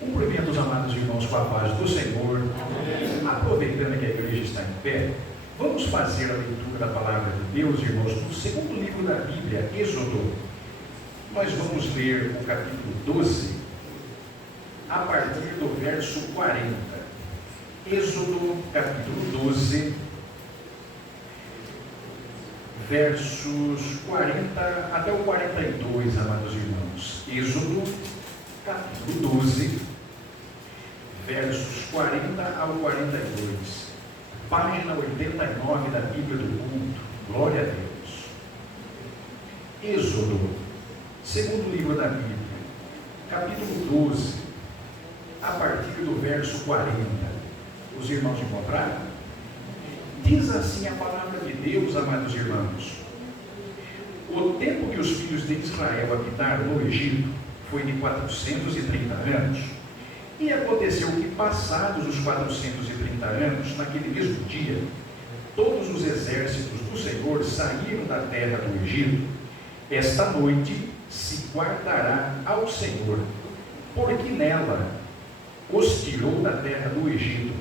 Cumprimento os amados irmãos com a paz do Senhor. Aproveitando que a igreja está em pé, vamos fazer a leitura da palavra de Deus, irmãos, no segundo livro da Bíblia, Êxodo. Nós vamos ler o capítulo 12, a partir do verso 40. Êxodo, capítulo 12, versos 40 até o 42, amados irmãos. Êxodo, capítulo 12, versos 40 ao 42. Página 89 da Bíblia do Culto. Glória a Deus. Êxodo, segundo livro da Bíblia, capítulo 12, a partir do verso 40. Os irmãos encontraram? Diz assim a palavra de Deus, amados irmãos: o tempo que os filhos de Israel habitaram no Egito foi de 430 anos. E aconteceu que, passados os 430 anos, naquele mesmo dia, todos os exércitos do Senhor saíram da terra do Egito. Esta noite se guardará ao Senhor, porque nela os tirou da terra do Egito.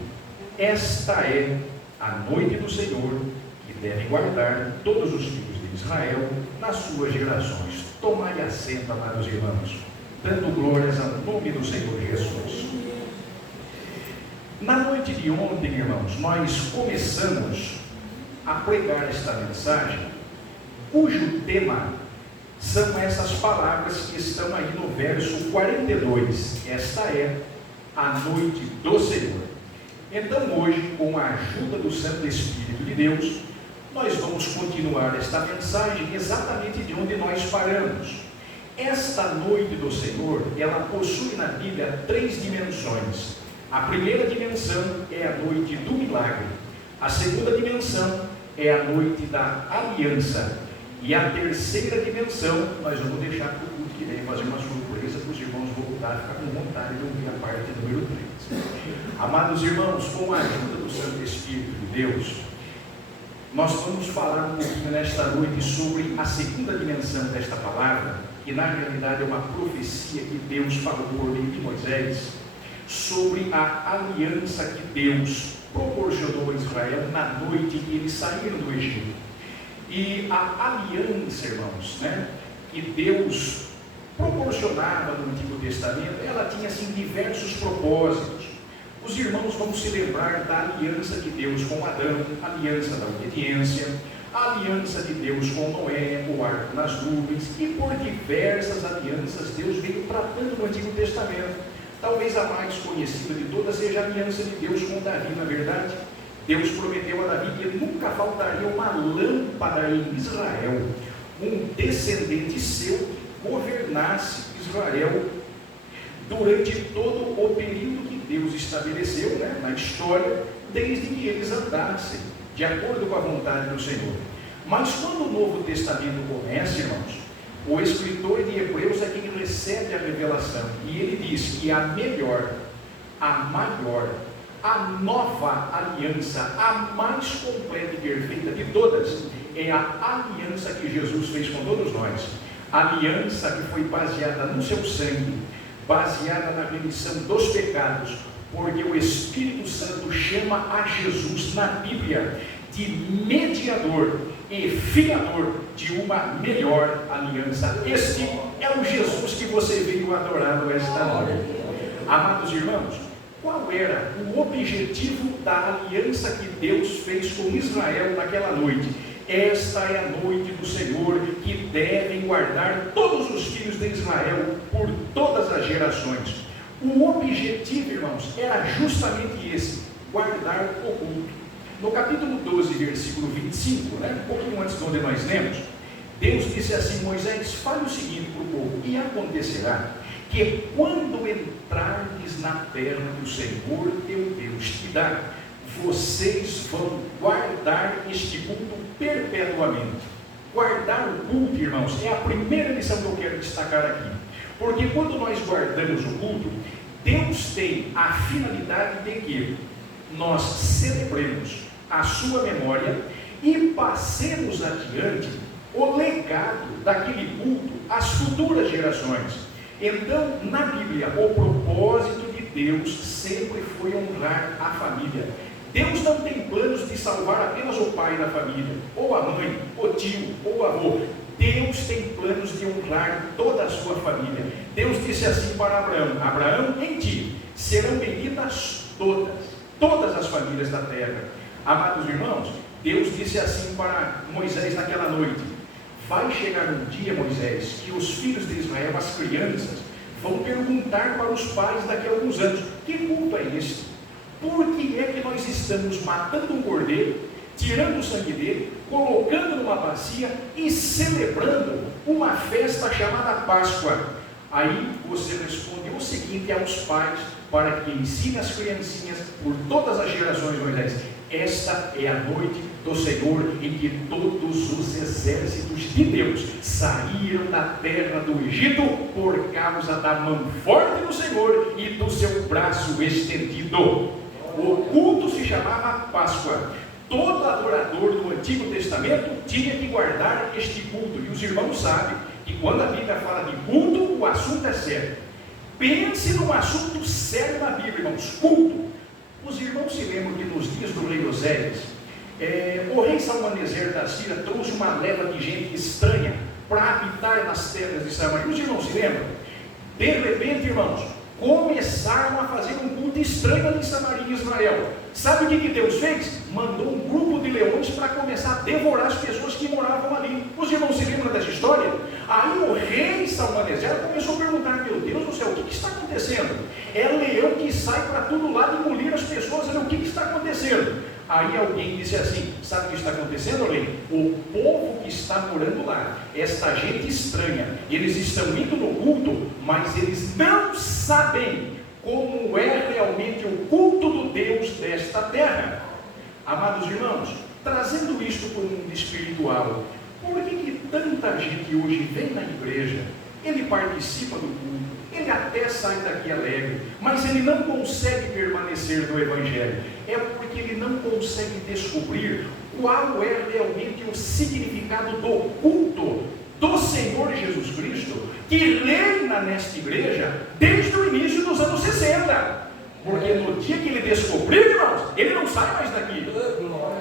Esta é a noite do Senhor, que deve guardar todos os filhos de Israel nas suas gerações. Tomai assento, amados irmãos, dando glórias ao nome do Senhor Jesus. Na noite de ontem, irmãos, nós começamos a pregar esta mensagem, cujo tema são essas palavras que estão aí no verso 42. Esta é a noite do Senhor. Então hoje, com a ajuda do Santo Espírito de Deus, nós vamos continuar esta mensagem exatamente de onde nós paramos. Esta noite do Senhor, ela possui na Bíblia 3 dimensões. A primeira dimensão é a noite do milagre. A segunda dimensão é a noite da aliança. E a terceira dimensão, nós vamos deixar para o culto que vem fazer uma surpresa para os irmãos voltar a ficar com vontade de ouvir a parte número 3. Amados irmãos, com a ajuda do Santo Espírito de Deus, nós vamos falar um pouquinho nesta noite sobre a segunda dimensão desta palavra, que na realidade é uma profecia que Deus falou por meio de Moisés, sobre a aliança que Deus proporcionou a Israel na noite que eles saíram do Egito. E a aliança, irmãos, que Deus proporcionava no Antigo Testamento, ela tinha assim diversos propósitos. Os irmãos vão se lembrar da aliança de Deus com Adão, a aliança da obediência, a aliança de Deus com Noé, o arco nas nuvens, e por diversas alianças Deus veio tratando no Antigo Testamento. Talvez a mais conhecida de todas seja a aliança de Deus com Davi, na verdade. Deus prometeu a Davi que nunca faltaria uma lâmpada em Israel, um descendente seu que governasse Israel durante todo o período que Deus estabeleceu, na história, desde que eles andassem de acordo com a vontade do Senhor. Mas quando o Novo Testamento começa, irmãos, o escritor de Hebreus é quem recebe a revelação, e ele diz que a melhor, a maior, a nova aliança, a mais completa e perfeita de todas, é a aliança que Jesus fez com todos nós. A aliança que foi baseada no seu sangue, baseada na remissão dos pecados, porque o Espírito Santo chama a Jesus na Bíblia de mediador e fiador de uma melhor aliança. Este é o Jesus que você veio adorando esta noite. Amados irmãos, qual era o objetivo da aliança que Deus fez com Israel naquela noite? Esta é a noite do Senhor, que devem guardar todos os filhos de Israel por todas as gerações. O objetivo, irmãos, era justamente esse: guardar o culto. No capítulo 12, versículo 25, um pouquinho antes de onde nós lemos, Deus disse assim: Moisés, fale o seguinte para o povo: e acontecerá que quando entrardes na terra que o Senhor teu Deus te dá, vocês vão guardar este culto perpetuamente. Guardar o culto, irmãos, é a primeira lição que eu quero destacar aqui. Porque quando nós guardamos o culto, Deus tem a finalidade de que nós celebremos a sua memória e passemos adiante o legado daquele culto às futuras gerações. Então, na Bíblia, o propósito Deus sempre foi honrar a família. Deus não tem planos de salvar apenas o pai da família, ou a mãe, o tio, ou o avô. Deus tem planos de honrar toda a sua família. Deus disse assim para Abraão: Abraão, em ti serão benditas todas as famílias da terra. Amados irmãos, Deus disse assim para Moisés naquela noite: vai chegar um dia, Moisés, que os filhos de Israel, as crianças, vão perguntar para os pais daqui a alguns anos: que culto é este? Por que é que nós estamos matando um cordeiro, tirando o sangue dele, colocando numa bacia e celebrando uma festa chamada Páscoa? Aí você responde o seguinte aos pais, para que ensine as criancinhas por todas as gerações, Moisés: esta é a noite do Senhor, em que todos os exércitos de Deus saíram da terra do Egito por causa da mão forte do Senhor e do seu braço estendido. O culto se chamava Páscoa. Todo adorador do Antigo Testamento tinha que guardar este culto. E os irmãos sabem que quando a Bíblia fala de culto, o assunto é sério. Pense num assunto sério na Bíblia, irmãos: culto. Os irmãos se lembram que nos dias do rei Oséias, o rei Salmaneser da Síria trouxe uma leva de gente estranha para habitar nas terras de Samaria. Os irmãos se lembram? De repente, irmãos, começaram a fazer um culto estranho ali em Samaria, em Israel. Sabe o que Deus fez? Mandou um grupo de leões para começar a devorar as pessoas que moravam ali. Os irmãos se lembram dessa história? Aí o rei Salmaneser começou a perguntar: meu Deus do céu, o que está acontecendo? É leão que sai para todo lado e engolir as pessoas, o que está acontecendo? Aí alguém disse assim: sabe o que está acontecendo, rei? O povo que está morando lá, esta gente estranha, eles estão indo no culto, mas eles não sabem como é realmente o culto do Deus desta terra. Amados irmãos, trazendo isto para o mundo espiritual, por que tanta gente hoje vem na igreja, ele participa do culto, ele até sai daqui alegre, mas ele não consegue permanecer no Evangelho? É porque ele não consegue descobrir qual é realmente o significado do culto do Senhor Jesus Cristo, que reina nesta igreja desde o início dos anos 60. Porque no dia que ele descobrir, irmãos, ele não sai mais daqui.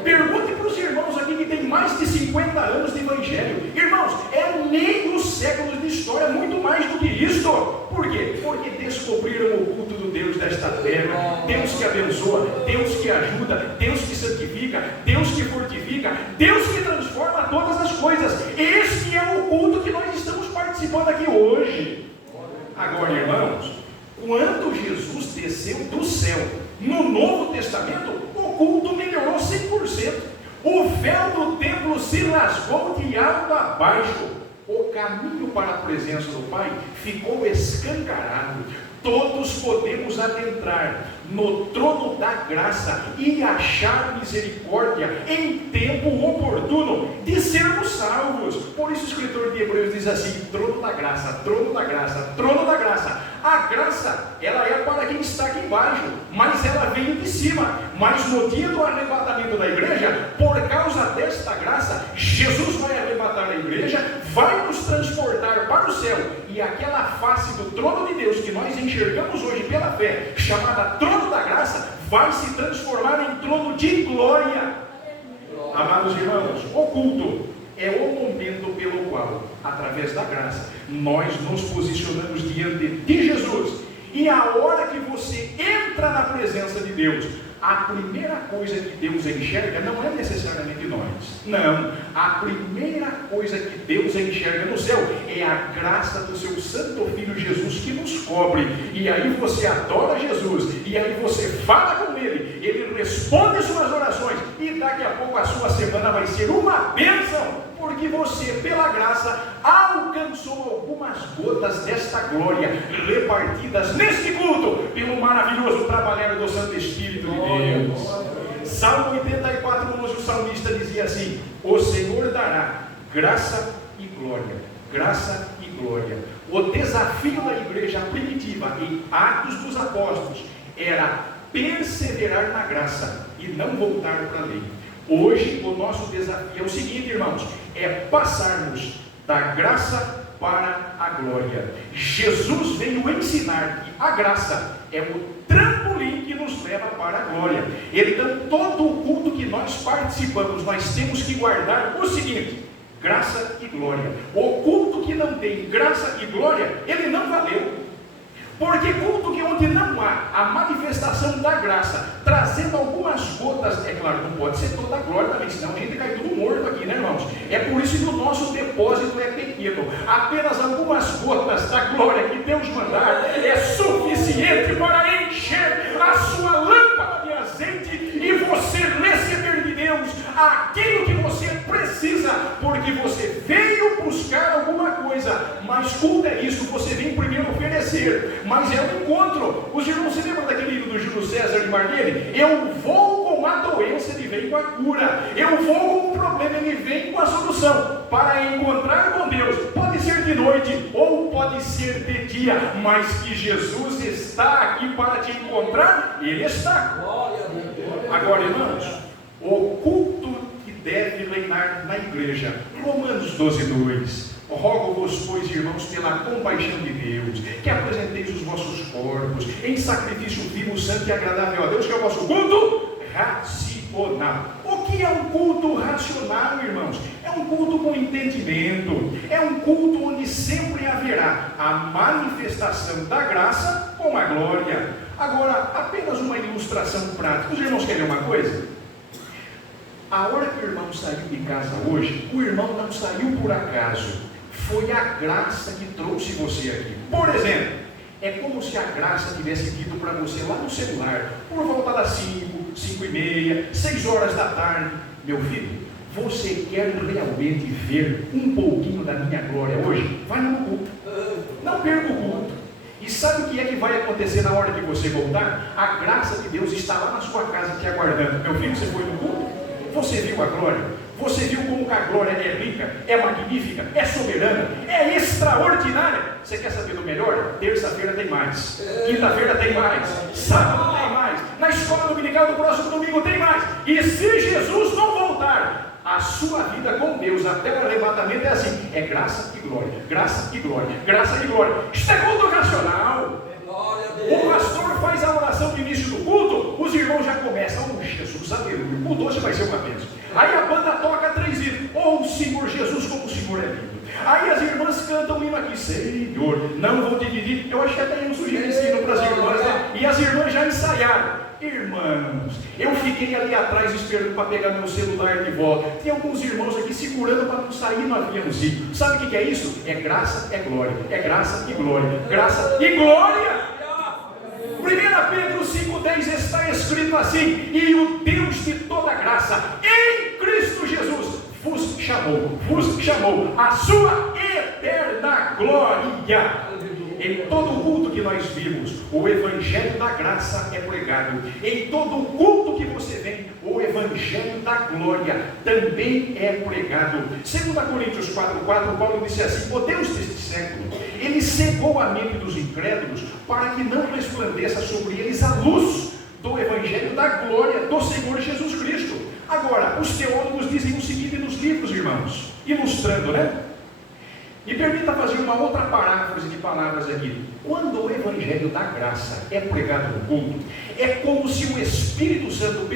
Pergunte para os irmãos aqui que tem mais de 50 anos de Evangelho. Irmãos, é meio século de história, muito mais do que isto. Por quê? Porque descobriram o culto do Deus desta terra. Deus que abençoa, Deus que ajuda, Deus que santifica, Deus que fortifica, Deus que transforma todas as coisas. Este é o culto que nós estamos participando aqui hoje. Agora, irmãos, quando Jesus desceu do céu, no Novo Testamento, o culto melhorou 100%. O véu do templo se rasgou de alto a baixo. O caminho para a presença do Pai ficou escancarado. Todos podemos adentrar no trono da graça e achar misericórdia em tempo oportuno de sermos salvos. Por isso o escritor de Hebreus diz assim: trono da graça, trono da graça, trono da graça. A graça, ela é para quem está aqui embaixo, mas ela veio de cima. Mas no dia do arrebatamento da igreja, por causa desta graça, Jesus vai arrebatar a igreja, vai nos transportar para o céu, e aquela face do trono de Deus que nós enxergamos hoje pela fé, chamada trono da graça, vai se transformar em trono de glória. Amados irmãos, o culto é o momento pelo qual, através da graça, nós nos posicionamos diante de Jesus. E a hora que você entra na presença de Deus, a primeira coisa que Deus enxerga não é necessariamente nós. Não, a primeira coisa que Deus enxerga no céu é a graça do seu santo Filho Jesus que nos cobre. E aí você adora Jesus, e aí você fala com Ele, Ele responde suas orações, e daqui a pouco a sua semana vai ser uma bênção, porque você, pela graça, alcançou algumas gotas desta glória, repartidas neste culto, pelo maravilhoso trabalhar do Santo Espírito de Deus. Salmo 84:11, o salmista dizia assim: o Senhor dará graça e glória, graça e glória. O desafio da igreja primitiva em Atos dos Apóstolos era perseverar na graça e não voltar para a lei. Hoje o nosso desafio é o seguinte, irmãos: é passarmos da graça para a glória. Jesus veio ensinar que A graça é o trampolim que nos leva para a glória. Então, todo o culto que nós participamos, nós temos que guardar o seguinte: graça e glória. O culto que não tem graça e glória, ele não valeu. Porque culto que onde não há a manifestação da graça, trazendo algumas gotas, é claro, não pode ser toda a glória também, senão a gente cai tudo morto aqui, né, irmãos? É por isso que o nosso depósito é pequeno. Apenas algumas gotas da glória que Deus mandar é suficiente para encher a sua lâmpada de azeite e você receber de Deus aquilo que você precisa, porque você veio buscar alguma coisa. Mas culto é isso, você vem primeiro oferecer, mas é um encontro. Os irmãos se lembram daquele livro do Júlio César de Marlene? Eu vou com a doença, ele vem com a cura. Eu vou com o problema, ele vem com a solução. Para encontrar com Deus, pode ser de noite ou pode ser de dia, mas que Jesus está aqui para te encontrar, ele está. Agora, irmãos, o culto que deve reinar na igreja, Romanos 12:2. Rogo-vos, pois, irmãos, pela compaixão de Deus, que apresenteis os vossos corpos em sacrifício vivo, santo e agradável a Deus, que é o vosso culto racional. O que é um culto racional, irmãos? É um culto com entendimento, é um culto onde sempre haverá a manifestação da graça com a glória. Agora, apenas uma ilustração prática. Os irmãos querem uma coisa? A hora que o irmão saiu de casa hoje, o irmão não saiu por acaso. Foi a graça que trouxe você aqui. Por exemplo, é como se a graça tivesse dito para você lá no celular, por volta das 5, 5:30, 6 horas da tarde: meu filho, você quer realmente ver um pouquinho da minha glória hoje? Vai no culto. Não perca o culto. E sabe o que é que vai acontecer na hora que você voltar? A graça de Deus está lá na sua casa te aguardando. Meu filho, você foi no culto? Você viu a glória? Você viu como que a glória é rica, é magnífica, é soberana, é extraordinária? Você quer saber do melhor? Terça-feira tem mais, quinta-feira tem mais, sábado tem mais, na escola dominical do próximo domingo tem mais. E se Jesus não voltar, a sua vida com Deus até o arrebatamento é assim: é graça e glória, graça e glória, graça e glória. Isto é culto racional. O pastor faz a oração no início do culto, os irmãos já começam: oh, Jesus, aleluia, o culto hoje vai ser uma bênção. Aí a banda toca 3 hinos: oh, Senhor Jesus, como o Senhor é lindo. Aí as irmãs cantam um hino aqui: Senhor, não vou dividir. Eu acho que até eu sugeri esse hino para as irmãs, né? E as irmãs já ensaiaram. Irmãos, eu fiquei ali atrás esperando para pegar meu celular de volta. Tem alguns irmãos aqui segurando para não sair no aviãozinho. Sabe o que é isso? É graça, é glória. É graça e glória. Graça e glória. 1 Pedro 5:10 está escrito assim: e o Deus de toda graça, em Cristo Jesus, vos chamou a sua eterna glória. Em todo o culto que nós vimos, o Evangelho da graça é pregado. Em todo o culto que você vem, o Evangelho da glória também é pregado. 2 Coríntios 4:4, Paulo disse assim: o Deus deste século, ele cegou a mente dos incrédulos, para que não resplandeça sobre eles a luz do Evangelho da glória do Senhor Jesus Cristo. Agora, os teólogos dizem o seguinte nos livros, irmãos, ilustrando, né? Me permita fazer uma outra paráfrase de palavras aqui. Quando o Evangelho da graça é pregado no culto, é como se o Espírito Santo,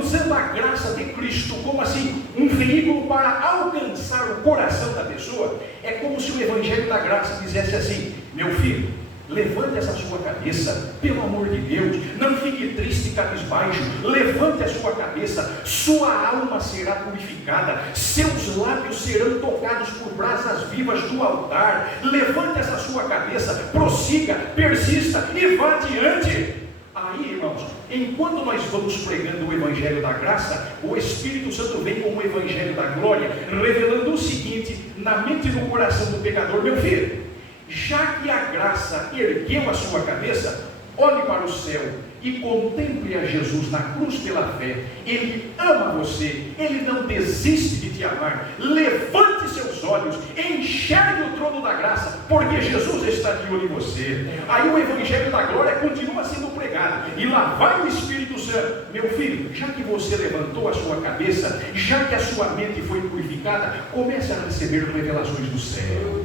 usando a graça de Cristo como assim, um veículo para alcançar o coração da pessoa, é como se o Evangelho da graça dissesse assim: meu filho, levante essa sua cabeça, pelo amor de Deus, não fique triste e cabisbaixo, levante a sua cabeça, sua alma será purificada, seus lábios serão tocados por brasas vivas do altar. Levante essa sua cabeça, prossiga, persista e vá adiante. Aí, irmãos, enquanto nós vamos pregando o Evangelho da graça, o Espírito Santo vem com o Evangelho da glória, revelando o seguinte na mente e no coração do pecador: meu filho, já que a graça ergueu a sua cabeça, olhe para o céu e contemple a Jesus na cruz pela fé. Ele ama você, ele não desiste de te amar. Levante seus olhos, enxergue o trono da graça, porque Jesus está de olho em você. Aí o evangelho da glória continua sendo pregado, e lá vai o Espírito Santo: meu filho, já que você levantou a sua cabeça, já que a sua mente foi purificada, comece a receber revelações do céu.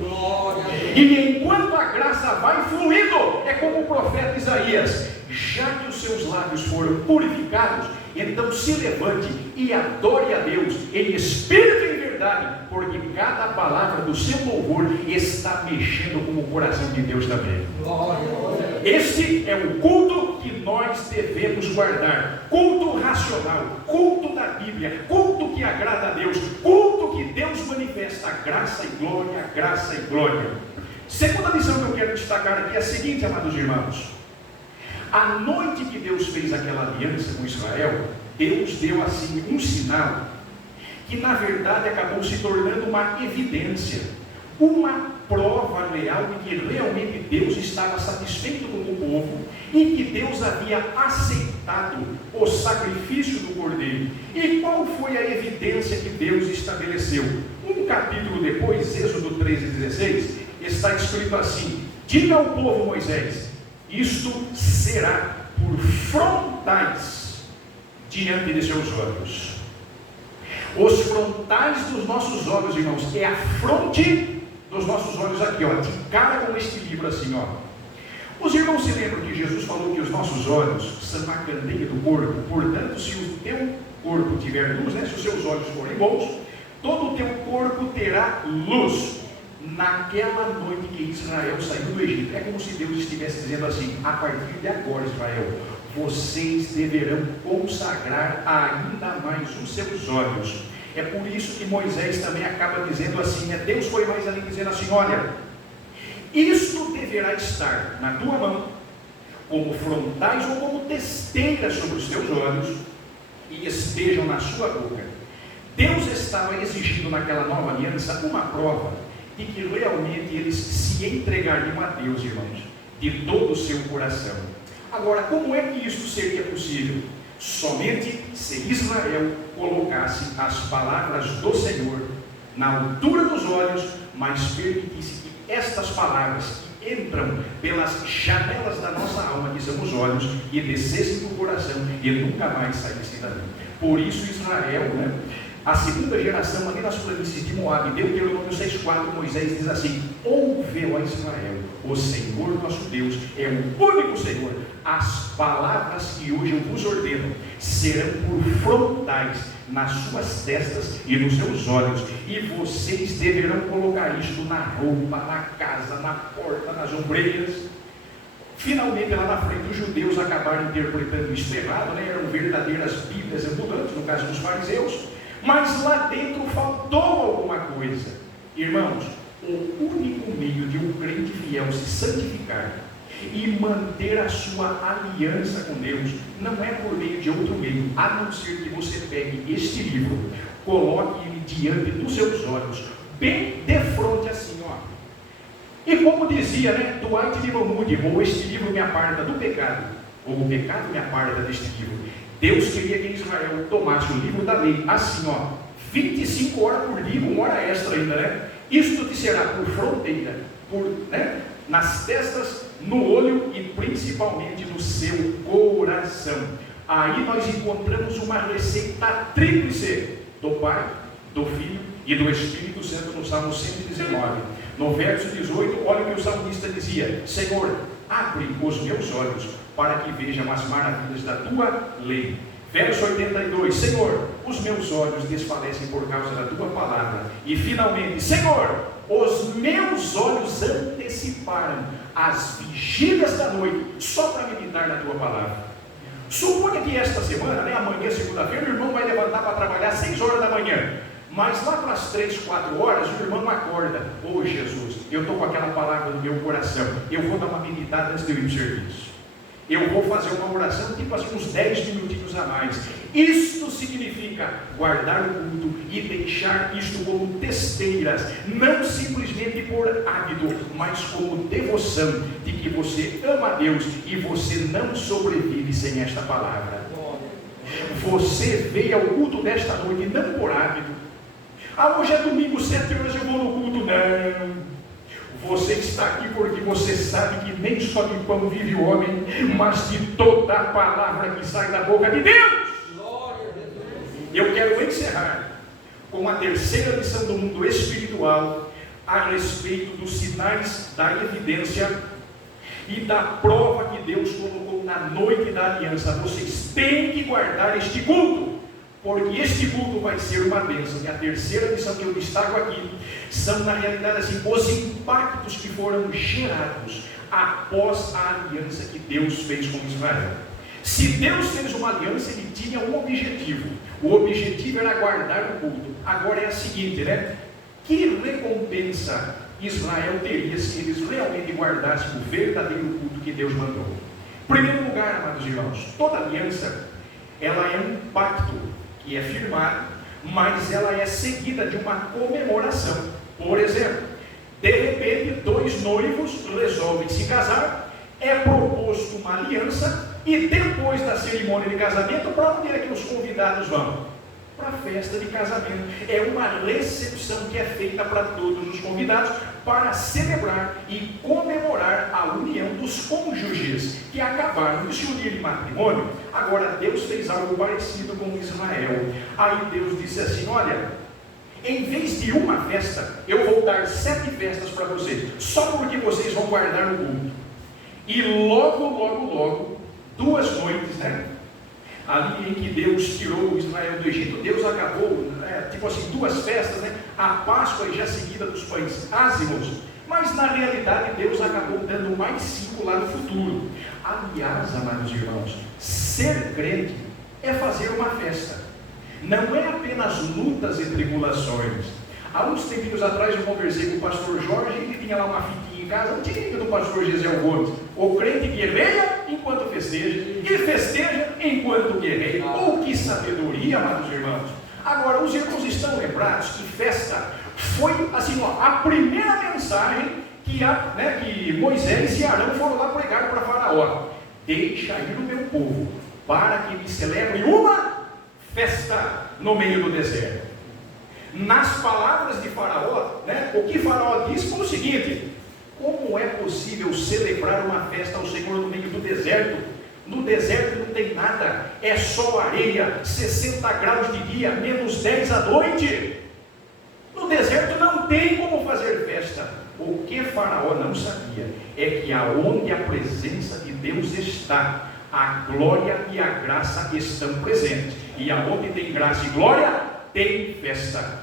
E enquanto a graça vai fluindo, é como o profeta Isaías: já que os seus lábios foram purificados, então se levante e adore a Deus em espírito e em verdade, porque cada palavra do seu louvor está mexendo com o coração de Deus também. Este é o culto que nós devemos guardar: culto racional, culto da Bíblia, culto que agrada a Deus, culto que Deus manifesta graça e glória, graça e glória. Segunda lição que eu quero destacar aqui é a seguinte, amados irmãos: a noite que Deus fez aquela aliança com Israel, Deus deu assim um sinal que na verdade acabou se tornando uma evidência, uma prova real de que realmente Deus estava satisfeito com o povo e que Deus havia aceitado o sacrifício do cordeiro. E qual foi a evidência que Deus estabeleceu? Um capítulo depois, Êxodo 13:16, está escrito assim: diga ao povo, Moisés, isto será por frontais diante de seus olhos. Os frontais dos nossos olhos, irmãos, é a fronte dos nossos olhos aqui, ó, de cara com este livro assim, ó. Os irmãos se lembram que Jesus falou que os nossos olhos são a candeia do corpo. Portanto, se o teu corpo tiver luz, né, se os seus olhos forem bons, todo o teu corpo terá luz. Naquela noite que Israel saiu do Egito, é como se Deus estivesse dizendo assim: a partir de agora, Israel, vocês deverão consagrar ainda mais os seus olhos. É por isso que Moisés também acaba dizendo assim, Deus foi mais além, dizendo assim: olha, isto deverá estar na tua mão, como frontais ou como testeiras sobre os teus olhos, e estejam na sua boca. Deus estava exigindo naquela nova aliança uma prova de que realmente eles se entregariam a Deus, irmãos, de todo o seu coração. Agora, como é que isso seria possível? Somente se Israel colocasse as palavras do Senhor na altura dos olhos, mas permitisse que estas palavras que entram pelas janelas da nossa alma, que são os olhos, e descessem do coração e nunca mais saíssem dali. Por isso Israel, a segunda geração ali nas planícies de Moabe, Deuteronômio 6,4, Moisés diz assim: ouve, ó Israel, o Senhor nosso Deus é o único Senhor. As palavras que hoje eu vos ordeno serão por frontais nas suas testas e nos seus olhos, e vocês deverão colocar isto na roupa, na casa, na porta, nas ombreiras. Finalmente, lá na frente, os judeus acabaram interpretando isso errado, eram verdadeiras bíblias ambulantes, no caso dos fariseus, mas lá dentro faltou alguma coisa. Irmãos, o único meio de um crente fiel se santificar e manter a sua aliança com Deus não é por meio de outro meio, a não ser que você pegue este livro, coloque ele diante dos seus olhos, bem de frente assim, ó. E como dizia, Dwight D. Moody, ou este livro me aparta do pecado, ou o pecado me aparta deste livro. Deus queria que Israel tomasse o livro da lei, assim, ó, 25 horas por dia, uma hora extra ainda, Isto te será por fronteira, nas testas, no olho e principalmente no seu coração. Aí nós encontramos uma receita tríplice do Pai, do Filho e do Espírito Santo no Salmo 119. No verso 18, olha o que o salmista dizia: Senhor, abre os meus olhos para que vejam as maravilhas da tua lei. Verso 82, Senhor, os meus olhos desfalecem por causa da tua palavra. E finalmente, Senhor, os meus olhos anteciparam as vigílias da noite só para meditar na tua palavra. Suponha que esta semana, amanhã, segunda-feira, o irmão vai levantar para trabalhar às 6 horas da manhã. Mas lá para as 3, 4 horas, o irmão acorda: ô Jesus, eu estou com aquela palavra no meu coração, eu vou dar uma meditada antes de eu ir para o serviço. Eu vou fazer uma oração, tipo assim, uns 10 minutinhos a mais. Isto significa guardar o culto e deixar isto como testeiras, não simplesmente por hábito, mas como devoção de que você ama a Deus e você não sobrevive sem esta palavra. Você veio ao culto desta noite não por hábito, Ah, hoje é domingo, 7 horas eu vou no culto. Não. Você está aqui porque você sabe que nem só de pão vive o homem, mas de toda a palavra que sai da boca de Deus. Eu quero encerrar com a terceira lição do mundo espiritual a respeito dos sinais da evidência e da prova que Deus colocou na noite da aliança. Vocês têm que guardar este culto, porque este culto vai ser uma bênção. E a terceira lição que eu destaco aqui são, na realidade, assim, os impactos que foram gerados após a aliança que Deus fez com Israel. Se Deus fez uma aliança, Ele tinha um objetivo. O objetivo era guardar o culto. Agora é a seguinte, né? Que recompensa Israel teria se eles realmente guardassem o verdadeiro culto que Deus mandou? Em primeiro lugar, amados irmãos, toda aliança, ela é um pacto que é firmado, mas ela é seguida de uma comemoração. Por exemplo, de repente, 2 noivos resolvem se casar, é proposto uma aliança, e depois da cerimônia de casamento, para onde é que os convidados vão? Para a festa de casamento. É uma recepção que é feita para todos os convidados, para celebrar e comemorar a união dos cônjuges que acabaram de se unir em matrimônio. Agora, Deus fez algo parecido com Israel. Aí Deus disse assim: olha, em vez de uma festa, eu vou dar 7 festas para vocês, só porque vocês vão guardar o culto. E logo, 2 noites, né? Ali em que Deus tirou Israel do Egito, Deus acabou, tipo assim, 2 festas, né? A Páscoa e já seguida dos pães ázimos. Mas na realidade Deus acabou dando mais 5 lá no futuro. Aliás, amados irmãos, ser crente é fazer uma festa. Não é apenas lutas e tribulações. Há uns tempos atrás eu conversei com o pastor Jorge, e ele tinha lá uma fitinha em casa, antiga do pastor Gisel Gomes. O crente guerreia enquanto festeja, e festeja enquanto guerreia. Oh, que sabedoria, amados irmãos! Agora, os irmãos estão lembrados que festa foi assim, ó, a primeira mensagem que Moisés e Arão foram lá pregar para Faraó: deixa ir o meu povo, para que me celebre uma festa no meio do deserto. Nas palavras de Faraó, né, o que Faraó disse foi o seguinte: como é possível celebrar uma festa ao Senhor no meio do deserto? No deserto não tem nada, é só areia, 60 graus de dia, menos 10 à noite. No deserto não tem como fazer festa. O que Faraó não sabia é que aonde a presença de Deus está, a glória e a graça estão presentes. E aonde tem graça e glória, tem festa.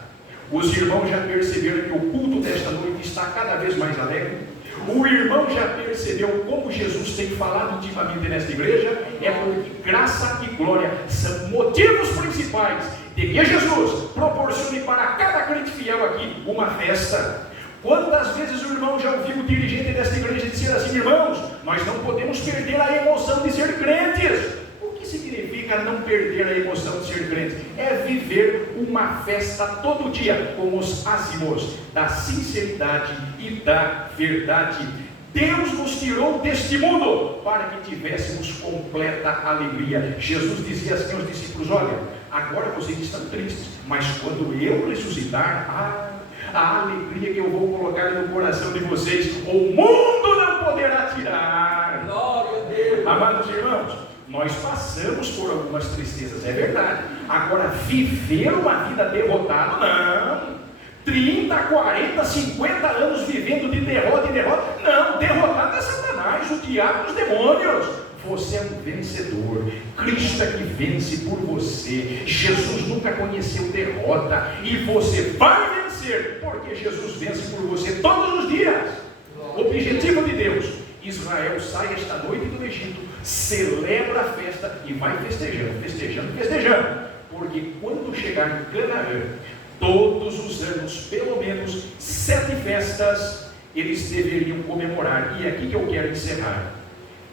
Os irmãos já perceberam que o culto desta noite está cada vez mais alegre. O irmão já percebeu como Jesus tem falado intimamente nesta igreja. É porque graça e glória são motivos principais de que Jesus proporcione para cada crente fiel aqui uma festa. Quantas vezes o irmão já ouviu o dirigente desta igreja dizer assim: irmãos, nós não podemos perder a emoção de ser crentes. O que significa não perder a emoção de ser crente? É viver uma festa todo dia, com os ázimos da sinceridade e da verdade. Deus nos tirou deste mundo para que tivéssemos completa alegria. Jesus dizia assim aos discípulos: olha, agora vocês estão tristes, mas quando eu ressuscitar, a alegria que eu vou colocar no coração de vocês, o mundo não poderá tirar. Glória a Deus. Amados irmãos, nós passamos por algumas tristezas, é verdade. Agora, viver uma vida derrotada, não. 30, 40, 50 anos vivendo de derrota em derrota, não. Derrotado é Satanás, o diabo e os demônios. Você é um vencedor. Cristo é que vence por você. Jesus nunca conheceu derrota, e você vai vencer, porque Jesus vence por você todos os dias. Objetivo de Deus: Israel sai esta noite do Egito, celebra a festa e vai festejando, porque quando chegar em Canaã, todos os anos, pelo menos 7 festas eles deveriam comemorar. E é aqui que eu quero encerrar.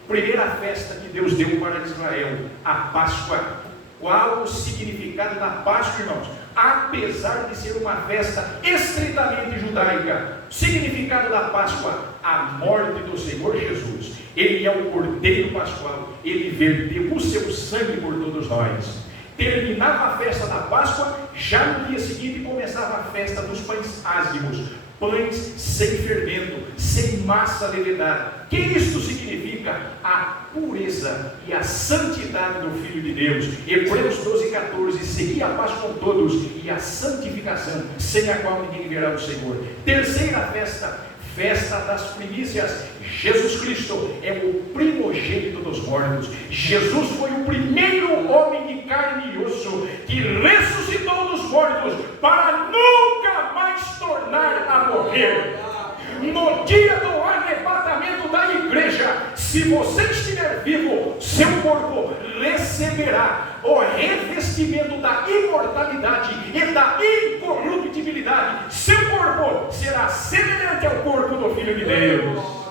Primeira festa que Deus deu para Israel, a Páscoa. Qual o significado da Páscoa, irmãos? Apesar de ser uma festa estritamente judaica, significado da Páscoa: a morte do Senhor Jesus. Ele é o Cordeiro Pascual, ele verteu o seu sangue por todos nós. Terminava a festa da Páscoa, já no dia seguinte começava a festa dos pães ázimos, pães sem fermento, sem massa levedada. Que isto significa? A pureza e a santidade do Filho de Deus. Hebreus 12:14, segui a paz com todos e a santificação, sem a qual ninguém verá o Senhor. Terceira festa, festa das primícias. Jesus Cristo é o primogênito dos mortos. Jesus foi o primeiro homem de carne e osso que ressuscitou dos mortos para nunca mais tornar a morrer. No dia do arrebatamento da igreja, se você estiver vivo, seu corpo receberá o revestimento da imortalidade e da incorruptibilidade. Seu corpo será semelhante ao corpo do Filho de Deus.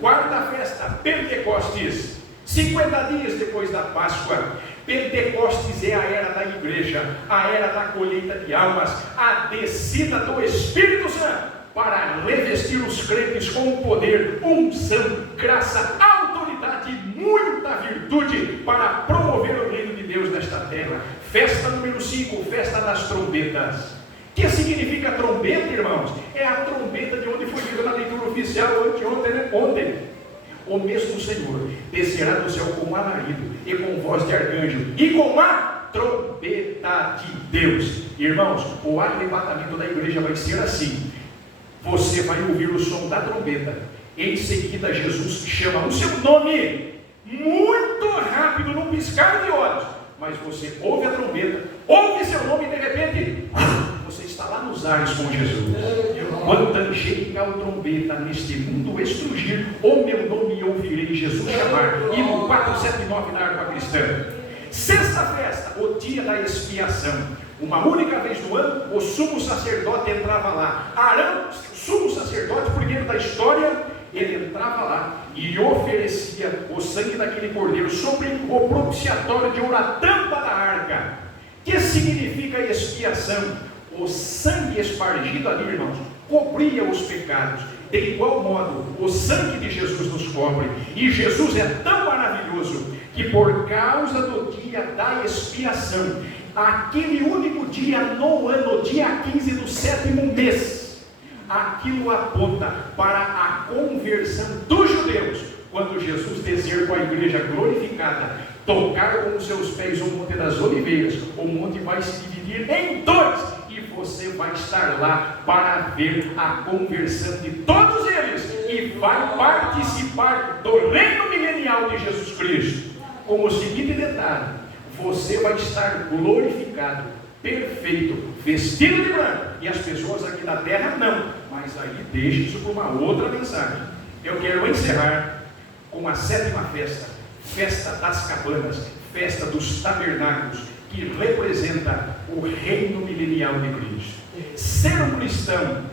Quarta festa, Pentecostes. 50 dias depois da Páscoa. Pentecostes é a era da igreja, a era da colheita de almas, a descida do Espírito Santo para revestir os crentes com poder, unção, graça, autoridade e muita virtude para promover o reino de Deus nesta terra. Festa número 5, festa das trombetas. O que significa trombeta, irmãos? É a trombeta de onde foi lida na leitura oficial ontem. O mesmo Senhor descerá do céu com um alarido e com voz de arcanjo e com a trombeta de Deus. Irmãos, o arrebatamento da igreja vai ser assim. Você vai ouvir o som da trombeta. Em seguida, Jesus chama o seu nome muito rápido, num piscar de olhos. Mas você ouve a trombeta, ouve seu nome e de repente você está lá nos ares com Jesus. Quando angelical trombeta neste mundo estrugir, o meu nome ouvirei Jesus chamar. Hino 479 na harpa cristã. Sexta festa, o dia da expiação. Uma única vez no ano, o sumo sacerdote entrava lá. Arão, sumo sacerdote, por meio da história, ele entrava lá e oferecia o sangue daquele cordeiro sobre o propiciatório de ouro, a tampa da arca. Que significa expiação? O sangue espargido ali, irmãos, cobria os pecados. De igual modo, o sangue de Jesus nos cobre. E Jesus é tão maravilhoso que por causa do dia da expiação, aquele único dia no ano, dia 15 do 7º mês, aquilo aponta para a conversão dos judeus. Quando Jesus descer com a igreja glorificada, tocar com os seus pés o Monte das Oliveiras, o monte vai se dividir em dois, e você vai estar lá para ver a conversão de todos eles, e vai participar do reino milenial de Jesus Cristo. Com o seguinte detalhe: você vai estar glorificado, perfeito, vestido de branco, e as pessoas aqui da terra não. Mas aí deixa isso para uma outra mensagem. Eu quero encerrar com a 7ª festa, festa das cabanas, festa dos tabernáculos, que representa o reino milenial de Cristo. Ser um cristão,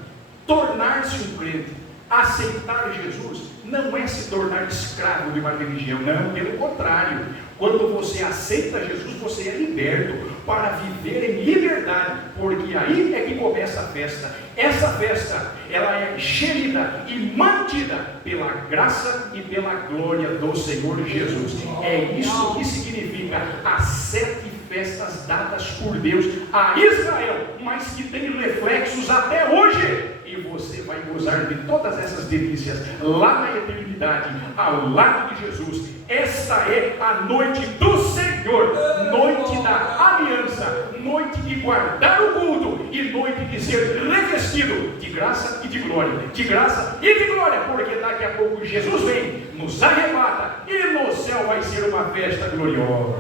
tornar-se um crente, aceitar Jesus, não é se tornar escravo de uma religião, não, pelo contrário. Quando você aceita Jesus, você é liberto para viver em liberdade, porque aí é que começa a festa. Essa festa, ela é gerida e mantida pela graça e pela glória do Senhor Jesus. É isso que significa as 7 festas dadas por Deus a Israel, mas que tem reflexos até hoje. E você vai gozar de todas essas delícias lá na eternidade, ao lado de Jesus. Esta é a noite do Senhor, noite da aliança, noite de guardar o culto e noite de ser revestido de graça e de glória, de graça e de glória, porque daqui a pouco Jesus vem, nos arrebata e no céu vai ser uma festa gloriosa.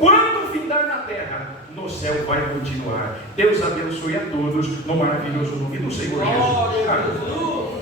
Quando findar na terra, no céu vai continuar. Deus abençoe a todos no maravilhoso nome do Senhor Jesus. Amém.